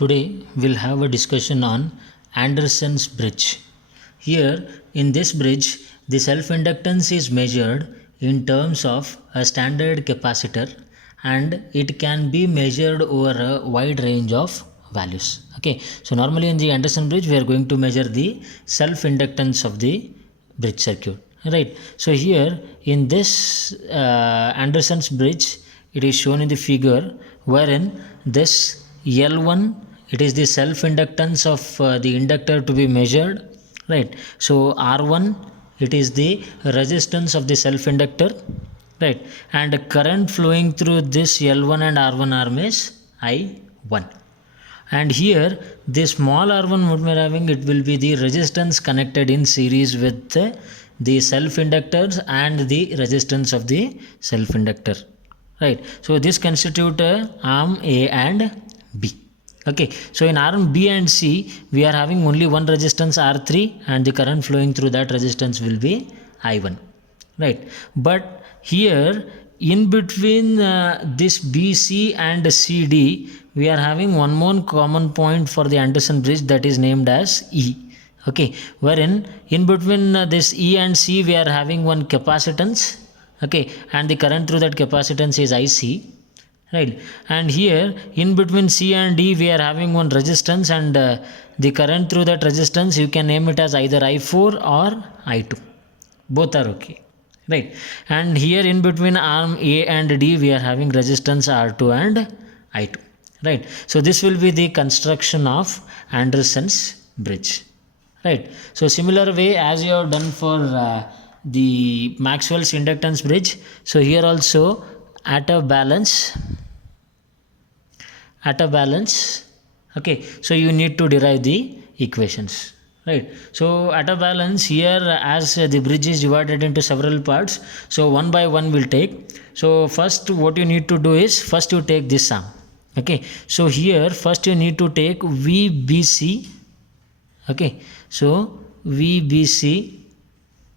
Today we'll have a discussion on Anderson's bridge. Here in this bridge, the self-inductance is measured in terms of a standard capacitor and it can be measured over a wide range of values. Okay, so normally in the Anderson bridge we are going to measure the self-inductance of the bridge circuit. Right, so here in this Anderson's bridge, it is shown in the figure wherein this L1, it is the self inductance of the inductor to be measured, right? So R1, it is the resistance of the self inductor, right? And current flowing through this L1 and R1 arm is I1. And here this small R1 what we are having, it will be the resistance connected in series with the self inductors and the resistance of the self inductor, right? So this constitute arm A and B. Okay, so in arm B and C we are having only one resistance R3 and the current flowing through that resistance will be I1, right? But here in between this BC and CD we are having one more common point for the Anderson bridge, that is named as E. Okay, wherein in between this E and C we are having one capacitance, okay, and the current through that capacitance is IC, right? And here in between C and D we are having one resistance and the current through that resistance you can name it as either I4 or I2, both are okay, right? And here in between arm A and D we are having resistance R2 and I2, right? So this will be the construction of Anderson's bridge, right? So similar way as you have done for the Maxwell's inductance bridge, so here also at a balance, okay, so you need to derive the equations, right? So at a balance, here as the bridge is divided into several parts, so one by one we'll take. So first what you need to do is, first you take this sum, okay? So here first you need to take VBC, okay? So VBC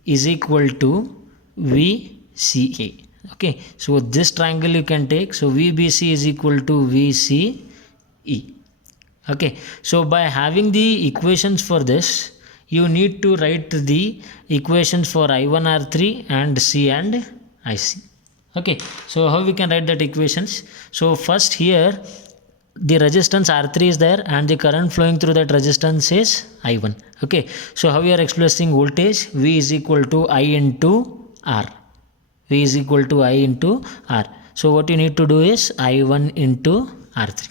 is equal to VCA, okay? So this triangle you can take, so VBC is equal to VCE, okay? So by having the equations for this, you need to write the equations for I1 R3 and C and IC, okay? So how we can write that equations? So first here the resistance R3 is there and the current flowing through that resistance is I1, okay? So how we are expressing voltage? V is equal to I into R. V is equal to I into R. So what you need to do is I1 into R3.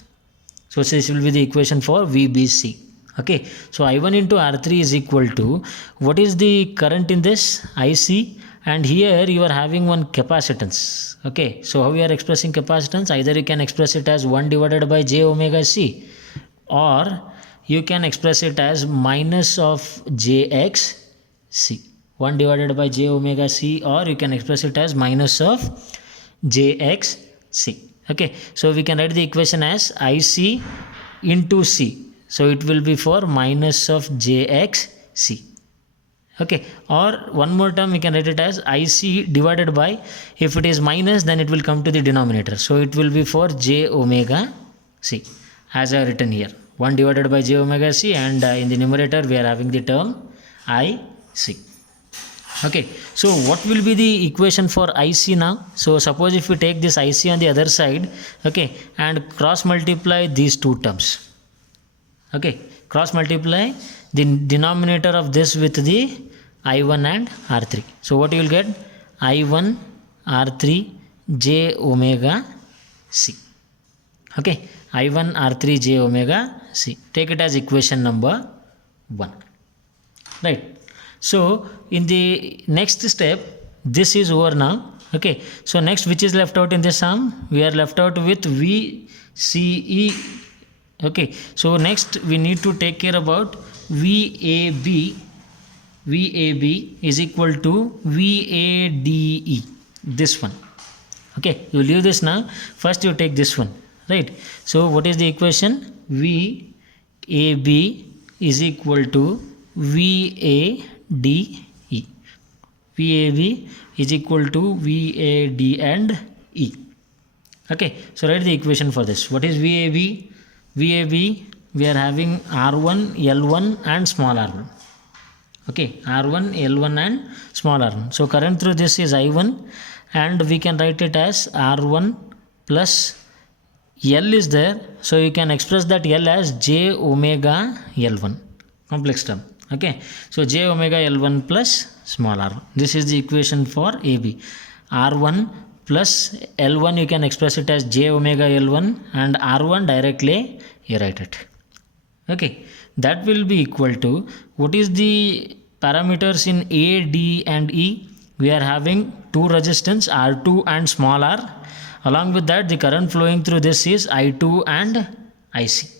So this will be the equation for VBC, okay? So I1 into R3 is equal to, what is the current in this? IC, and here you are having one capacitance, okay? So how we are expressing capacitance? Either you can express it as 1 divided by j omega c, or you can express it as minus of jx c, 1 divided by j omega c, or you can express it as minus of jx c, okay? So we can write the equation as IC into C, so it will be for minus of jx c, okay? Or one more term we can write it as IC divided by, if it is minus then it will come to the denominator, so it will be for j omega c, as I have written here, 1 divided by j omega c, and in the numerator we are having the term IC, okay? So what will be the equation for IC now? So suppose if we take this IC on the other side, okay, and cross multiply these two terms, okay, cross multiply the denominator of this with the I1 and R3. So what you will get? I1 R3 j omega c, okay? I1 R3 j omega c. Take it as equation number 1, right? So in the next step, this is over now, okay? So next which is left out in this sum? We are left out with VCE, okay? So next we need to take care about VAB. VAB is equal to VADE, this one, okay? You leave this now, first you take this one, right? So what is the equation? VAB is equal to VADE. VAB is equal to VAD and E. Okay, so write the equation for this. What is VAB? VAB we are having R1, L1 and small r1. Okay, R1, L1 and small r1. So current through this is I1 and we can write it as R1 plus L is there. So you can express that L as J omega L1, complex term. Okay, so J omega L1 plus small r1. This is the equation for AB. R1 plus L1 you can express it as J omega L1 and R1 directly you write it. Okay, that will be equal to, what is the parameters in A, D and E? We are having two resistance R2 and small r. Along with that the current flowing through this is I2 and IC.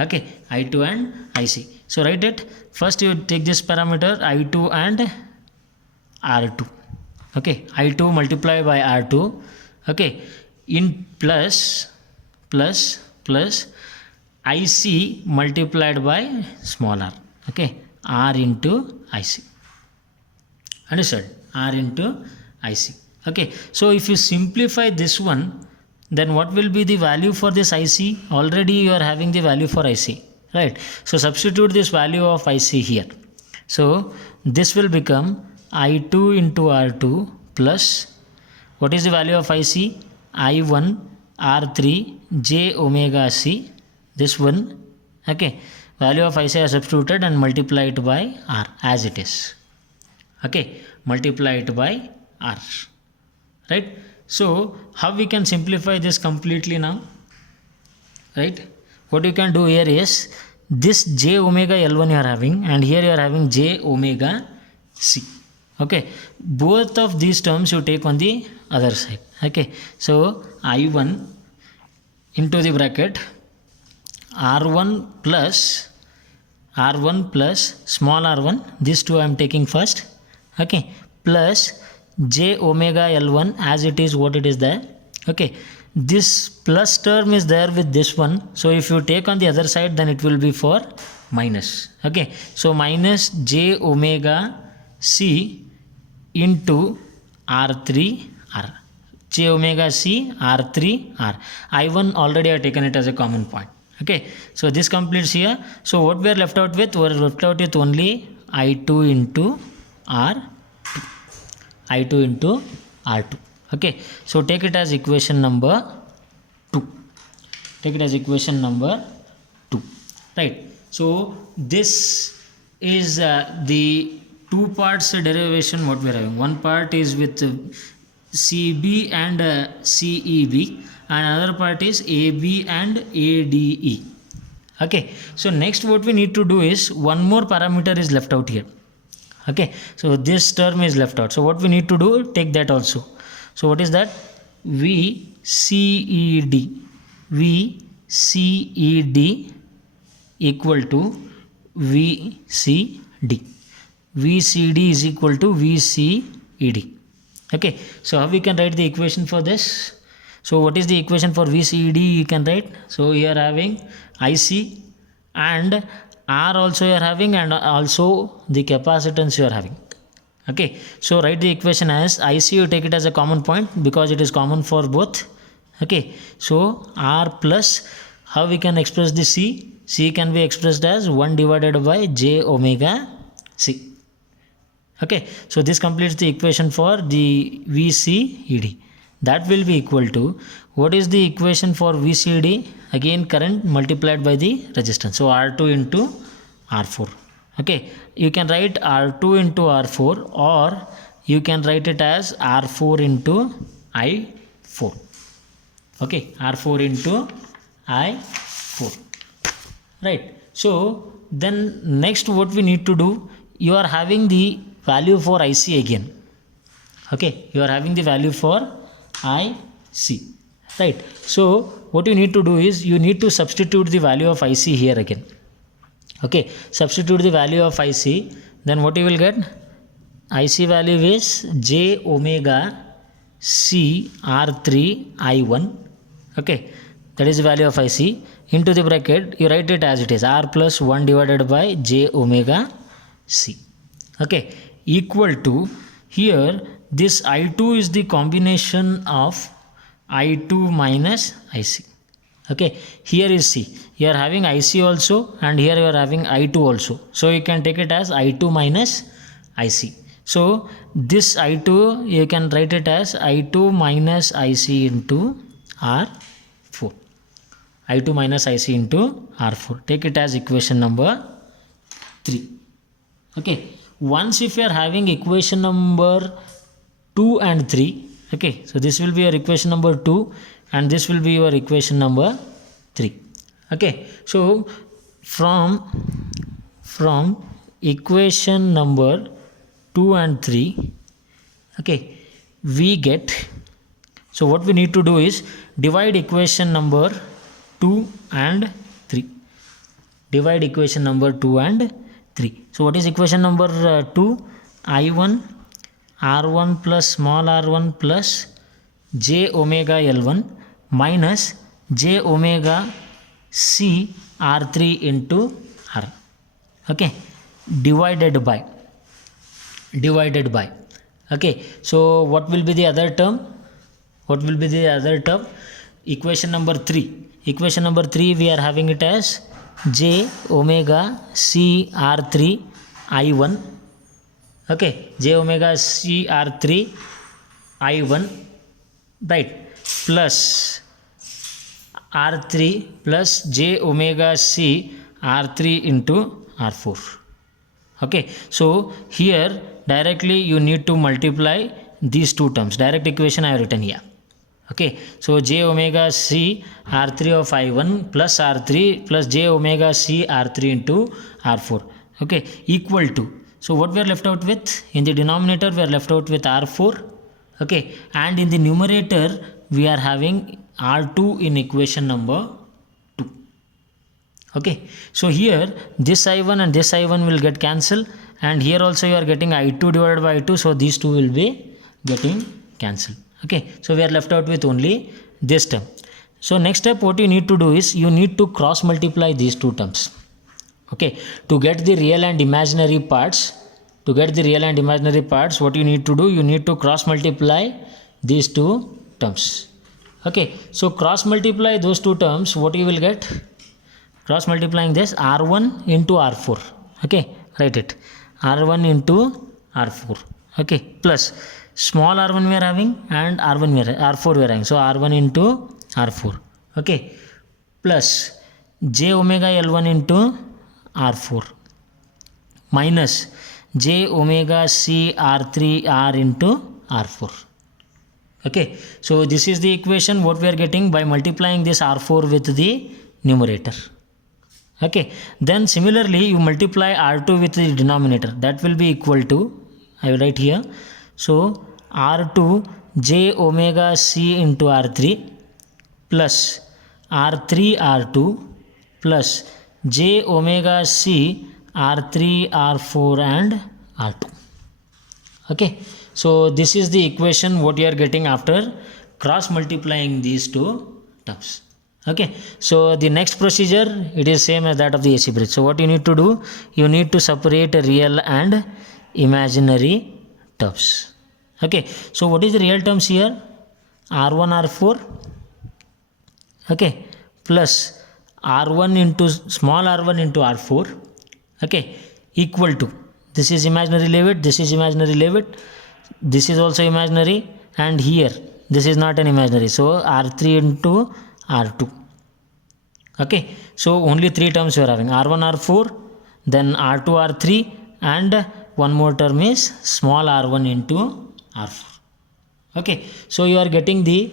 Okay, I2 and IC. So write it. First you take this parameter I2 and R2. Okay, I2 multiplied by R2. Okay, in plus IC multiplied by small r. Okay, R into IC. Understood? R into IC. Okay, so if you simplify this one, then what will be the value for this IC? Already you are having the value for IC, right? So substitute this value of IC here. So this will become I2 into R2 plus, what is the value of IC? I1 R3 J omega C, this one. Okay, value of IC are substituted and multiply it by R as it is. Okay, multiply it by R, right? So how we can simplify this completely now, right? What you can do here is, this J omega L1 you are having and here you are having J omega C. Okay, both of these terms you take on the other side. Okay, so I1 into the bracket R1 plus small r1, these two I am taking first. Okay, plus J omega L1 as it is, what it is there. Okay, this plus term is there with this one, so if you take on the other side then it will be for minus. Okay, so minus J omega C into R3 R. J omega C R3 R. I1 already I have taken it as a common point. Okay, so this completes here. So what we are left out with? We are left out with only I2 into R2. I2 into R2. Okay, so take it as equation number 2. Take it as equation number 2. Right. So this is the two parts derivation what we are having. One part is with CB and CEB, and another part is AB and ADE. Okay, so next what we need to do is, one more parameter is left out here. Okay, so this term is left out, so what we need to do, take that also. So what is that? VCED equal to VCD. VCD is equal to VCED. Okay, so how we can write the equation for this? So what is the equation for VCED? You can write, so you are having IC and R also you are having, and also the capacitance you are having. Okay, so write the equation as IC, you take it as a common point because it is common for both. Okay, so R plus, how we can express the C? C can be expressed as 1 divided by J omega C. Okay, so this completes the equation for the VCED. That will be equal to, what is the equation for VCED? Again current multiplied by the resistance. So R2 into R4. Okay, you can write R2 into R4, or you can write it as R4 into I4. Okay, R4 into I4. Right. So then next what we need to do, you are having the value for IC again. Okay, you are having the value for IC. Right. So what you need to do is, you need to substitute the value of IC here again. Okay, substitute the value of IC, then what you will get? IC value is J omega C R3 I1. Okay, that is the value of IC. Into the bracket you write it as it is, R plus 1 divided by J omega C. Okay, equal to, here this I2 is the combination of I2 minus IC. Okay, here is C. You are having IC also, and here you are having I2 also. So you can take it as I2 minus IC. So this I2 you can write it as I2 minus IC into R4. I2 minus IC into R4. Take it as equation number 3. Okay, once if you are having equation number 2 and 3, okay, so this will be your equation number 2 and this will be your equation number 3. Okay, so from equation number 2 and 3, okay, we get, so what we need to do is divide equation number 2 and 3. Divide equation number 2 and 3. So what is equation number 2? I1 R1 plus small r1 plus j omega L1 minus j omega C R3 into R. Okay, divided by. Okay, so what will be the other term? Equation number 3. Equation number 3 we are having it as j omega C R3 I1. Okay, j omega C R3 I1, right, plus R3 plus j omega C R3 into R4. Okay, so here directly you need to multiply these two terms. Direct equation I have written here. Okay, so j omega C R3 of I1 plus R3 plus j omega C R3 into R4. Okay, equal to, so what we are left out with? In the denominator we are left out with R4. Okay, and in the numerator we are having R2 in equation number 2. Okay, so here this I1 and this I1 will get cancelled, and here also you are getting I2 divided by I2, so these two will be getting cancelled. Okay, so we are left out with only this term. So next step what you need to do is you need to cross multiply these two terms. Okay, to get the real and imaginary parts, what you need to do, you need to cross multiply these two terms. Okay, so cross multiply those two terms, what you will get? Cross multiplying this R1 into R4. Okay, write it, R1 into R4. Okay, plus small r1 we are having and R4 we are having, so R1 into R4. Okay, plus j omega L1 into R4 minus j omega C R3 R into R4. Okay, so this is the equation what we are getting by multiplying this R4 with the numerator. Okay, then similarly you multiply R2 with the denominator, that will be equal to, I will write here, so R2 j omega C into R3 plus R3 R2 plus j omega C R3 R4 and R2. Okay, so this is the equation what you are getting after cross multiplying these two terms. Okay, so the next procedure, it is same as that of the AC bridge. So what you need to do, you need to separate real and imaginary terms. Okay, so what is the real terms here? R1 R4, okay, plus R1 into small r1 into R4, okay, equal to, this is imaginary, leave it, this is imaginary, leave it, this is also imaginary, and here this is not an imaginary, so R3 into R2. Okay, so only three terms we are having, R1 R4, then R2 R3, and one more term is small r1 into R4. Okay, so you are getting the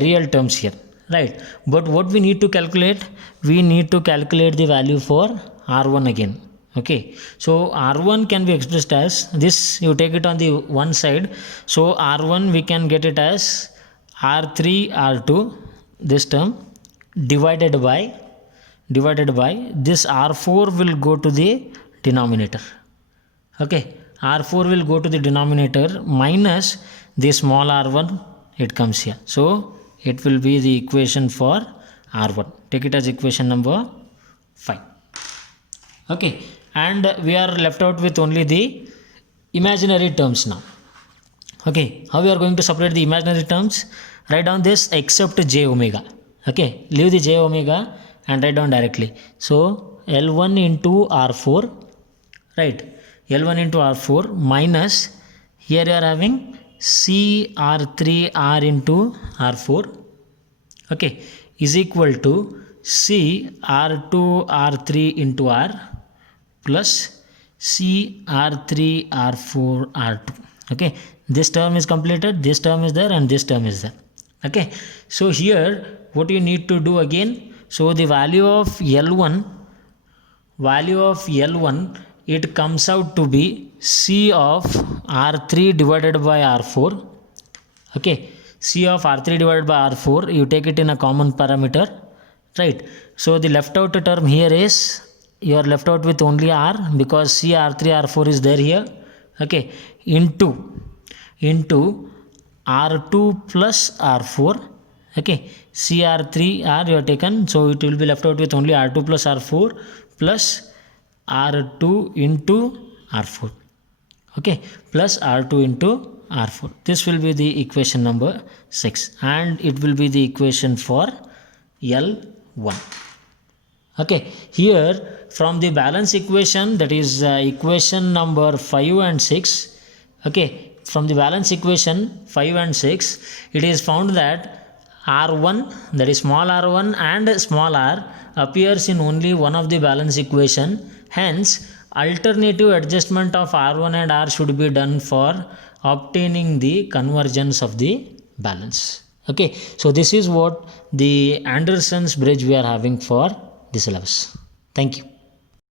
real terms here, right? But what we need to calculate, we need to calculate the value for R1 again. Okay, so R1 can be expressed as this, you take it on the one side, so R1 we can get it as R3 R2, this term, divided by this R4 will go to the denominator. Okay, R4 will go to the denominator minus the small r1, it comes here, so it will be the equation for R1. Take it as equation number 5. Okay, and we are left out with only the imaginary terms now. Okay, how we are going to separate the imaginary terms? Write down this except j omega. Okay, leave the j omega and write down directly. So L1 into R4, right? L1 into R4 minus, here you are having CR3R into R4, okay, is equal to CR2 R3 into R plus CR3 R4 R2. Okay, this term is completed, this term is there, and this term is there. Okay, so here what you need to do again, so the value of L1, it comes out to be C of R3 divided by R4. Okay, C of R3 divided by R4, you take it in a common parameter, right? So the left out term here is, you are left out with only R because C R3 R4 is there here. Okay, into R2 plus R4. Okay, CR3R you have taken, so it will be left out with only R2 plus R4 plus R2 into R4. Okay, plus R2 into R4. This will be the equation number 6, and it will be the equation for L1. Okay, here from the balance equation, that is equation number 5 and 6. Okay, from the balance equation 5 and 6, it is found that R1, that is small r1 and small r, appears in only one of the balance equation. Hence, alternative adjustment of R1 and R should be done for obtaining the convergence of the balance. Okay, so this is what the Anderson's bridge we are having for the syllabus. Thank you.